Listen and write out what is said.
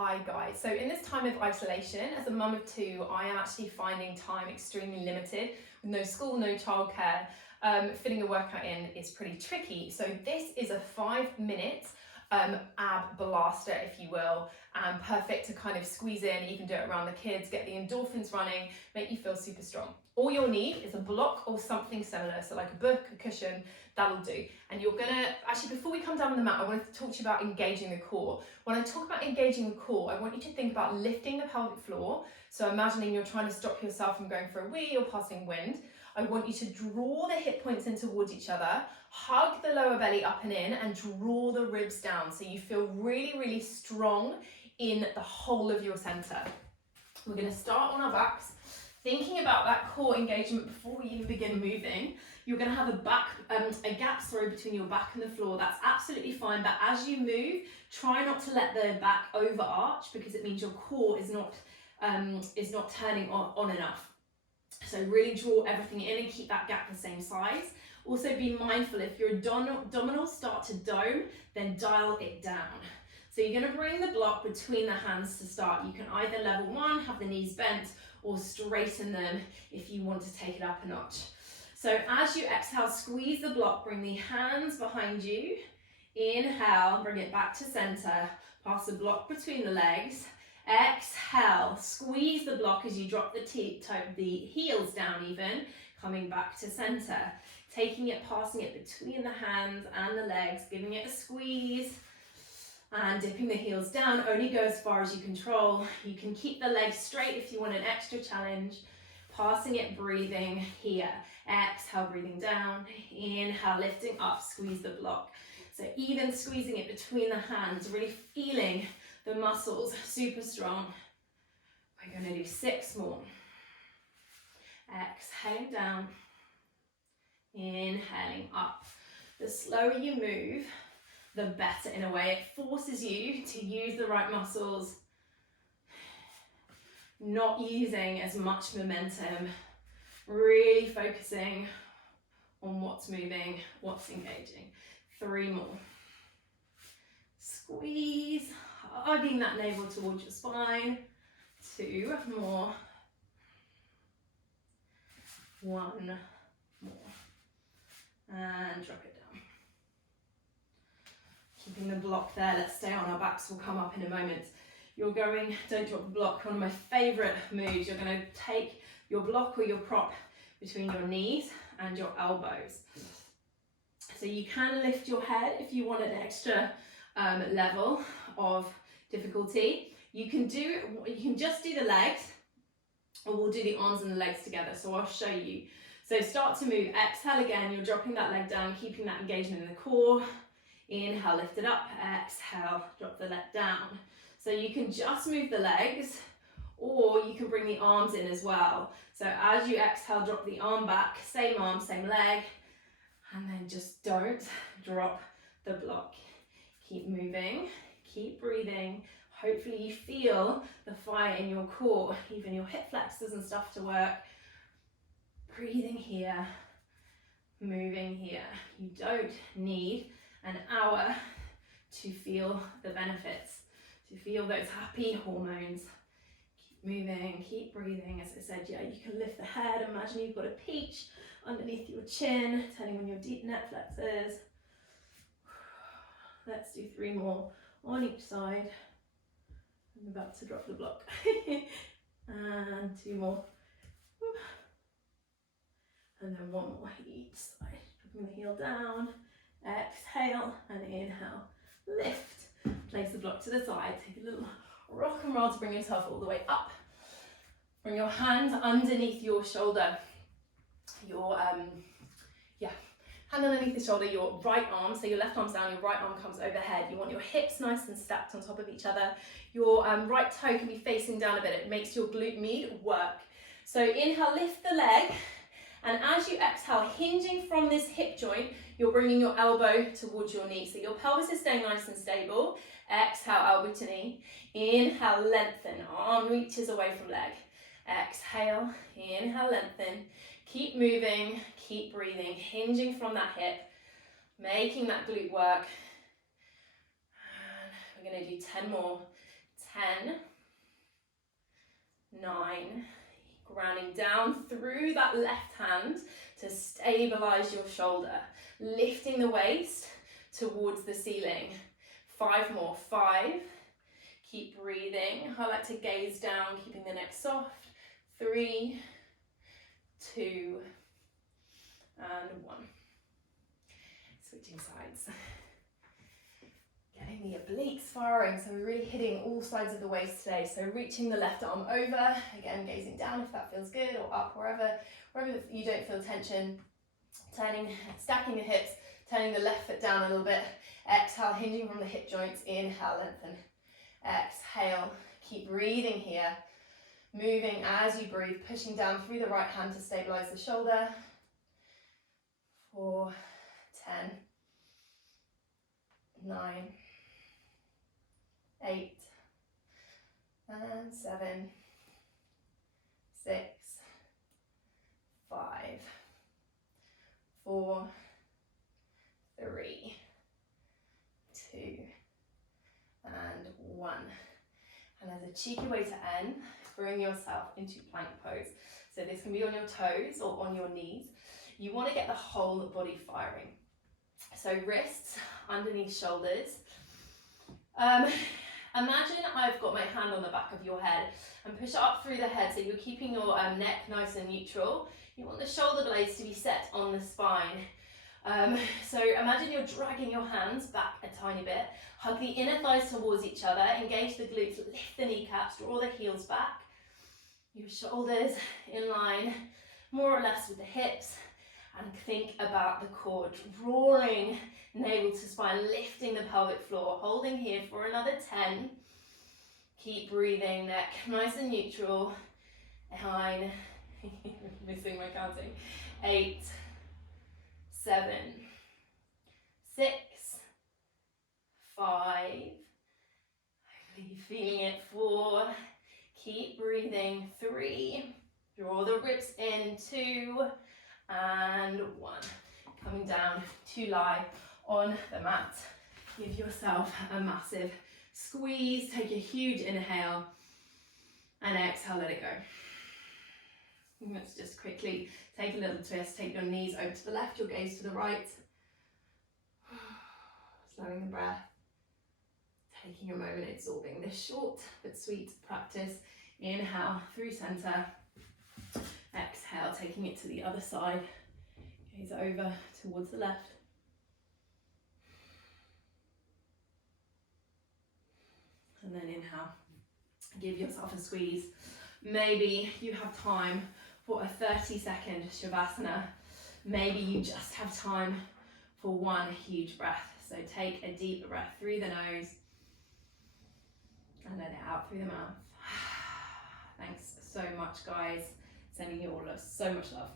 Hi guys, so in this time of isolation, as a mum of two, I am actually finding time extremely limited with no school, no childcare. Fitting a workout in is pretty tricky. So this is a 5-minute ab blaster, if you will, and perfect to kind of squeeze in, even do it around the kids, get the endorphins running, make you feel super strong. All you'll need is a block or something similar, so like a book, a cushion, that'll do. And you're gonna, actually before we come down on the mat, I want to talk to you about engaging the core. When I talk about engaging the core, I want you to think about lifting the pelvic floor. So imagining you're trying to stop yourself from going for a wee or passing wind. I want you to draw the hip points in towards each other, hug the lower belly up and in, and draw the ribs down so you feel really, really strong in the whole of your center. We're going to start on our backs, thinking about that core engagement before we even begin moving. You're going to have a gap between your back and the floor. That's absolutely fine, but as you move, try not to let the back overarch because it means your core is not turning on enough. So really draw everything in and keep that gap the same size. Also be mindful, if your abdominals start to dome, then dial it down. So you're going to bring the block between the hands to start. You can either level one, have the knees bent, or straighten them if you want to take it up a notch. So as you exhale, squeeze the block, bring the hands behind you. Inhale, bring it back to center. Pass the block between the legs. Exhale, squeeze the block as you drop the heels down even, coming back to center. Taking it, passing it between the hands and the legs, giving it a squeeze and dipping the heels down. Only go as far as you control. You can keep the legs straight if you want an extra challenge. Passing it, breathing here. Exhale, breathing down. Inhale, lifting up, squeeze the block. So even squeezing it between the hands, really feeling the muscles super strong. We're going to do 6 more. Exhaling down, inhaling up. The slower you move, the better in a way. It forces you to use the right muscles, not using as much momentum, really focusing on what's moving, what's engaging. 3 more. Squeeze, hugging that navel towards your spine. 2 more. 1 more. And drop it down. Keeping the block there, let's stay on our backs, we'll come up in a moment. You're going, don't drop the block, one of my favourite moves. You're going to take your block or your prop between your knees and your elbows. So you can lift your head if you want an extra level of difficulty. You can just do the legs, or we'll do the arms and the legs together. So I'll show you. So start to move. Exhale again. You're dropping that leg down, keeping that engagement in the core. Inhale, lift it up. Exhale, drop the leg down. So you can just move the legs, or you can bring the arms in as well. So as you exhale, drop the arm back. Same arm, same leg. And then just don't drop the block. Keep moving, keep breathing. Hopefully you feel the fire in your core, even your hip flexors and stuff to work. Breathing here, moving here. You don't need an hour to feel the benefits, to feel those happy hormones. Keep moving, keep breathing. As I said, yeah, you can lift the head. Imagine you've got a peach underneath your chin, turning on your deep neck flexors. Let's do 3 more on each side. I'm about to drop the block. And 2 more. And then 1 more each side. Dropping the heel down. Exhale and inhale. Lift. Place the block to the side. Take a little rock and roll to bring yourself all the way up. Bring your hand underneath your shoulder. Your hand underneath the shoulder, your right arm, so your left arm's down, your right arm comes overhead. You want your hips nice and stacked on top of each other. Your right toe can be facing down a bit. It makes your glute med work. So inhale, lift the leg, and as you exhale, hinging from this hip joint, you're bringing your elbow towards your knee. So your pelvis is staying nice and stable. Exhale, elbow to knee. Inhale, lengthen, arm reaches away from leg. Exhale, inhale, lengthen. Keep moving, keep breathing, hinging from that hip, making that glute work. And we're going to do 10 more. 10, 9, grounding down through that left hand to stabilize your shoulder, lifting the waist towards the ceiling. 5 more, 5, keep breathing. I like to gaze down, keeping the neck soft. 3, 2, and 1. Switching sides. Getting the obliques firing, so we're really hitting all sides of the waist today. So reaching the left arm over, again gazing down if that feels good, or up wherever you don't feel tension. Stacking the hips, turning the left foot down a little bit. Exhale, hinging from the hip joints. Inhale, lengthen. Exhale, keep breathing here. Moving as you breathe, pushing down through the right hand to stabilize the shoulder. 4, 10, 9, 8, and 7, 6, 5, 4, 3, 2, and 1. And as a cheeky way to end, bring yourself into plank pose. So this can be on your toes or on your knees. You want to get the whole body firing. So wrists underneath shoulders. Imagine I've got my hand on the back of your head and push it up through the head, so you're keeping your neck nice and neutral. You want the shoulder blades to be set on the spine. So imagine you're dragging your hands back a tiny bit. Hug the inner thighs towards each other, engage the glutes, lift the kneecaps, draw the heels back. Your shoulders in line, more or less with the hips. And think about the core, drawing navel to spine, lifting the pelvic floor, holding here for another 10. Keep breathing, neck nice and neutral. 9, missing my counting. 8, 7, 6, 5. Hopefully you're feeling it. 4. Keep breathing. 3. Draw the ribs in. 2. And 1. Coming down to lie on the mat. Give yourself a massive squeeze. Take a huge inhale and exhale, let it go. Let's just quickly take a little twist. Take your knees over to the left, your gaze to the right. Slowing the breath. Taking a moment, absorbing this short but sweet practice. Inhale through center. Exhale, taking it to the other side. Gaze over towards the left. And then inhale. Give yourself a squeeze. Maybe you have time for a 30-second Shavasana. Maybe you just have time for one huge breath. So take a deep breath through the nose and let it out through the mouth. Thanks so much, guys. Sending you all so much love.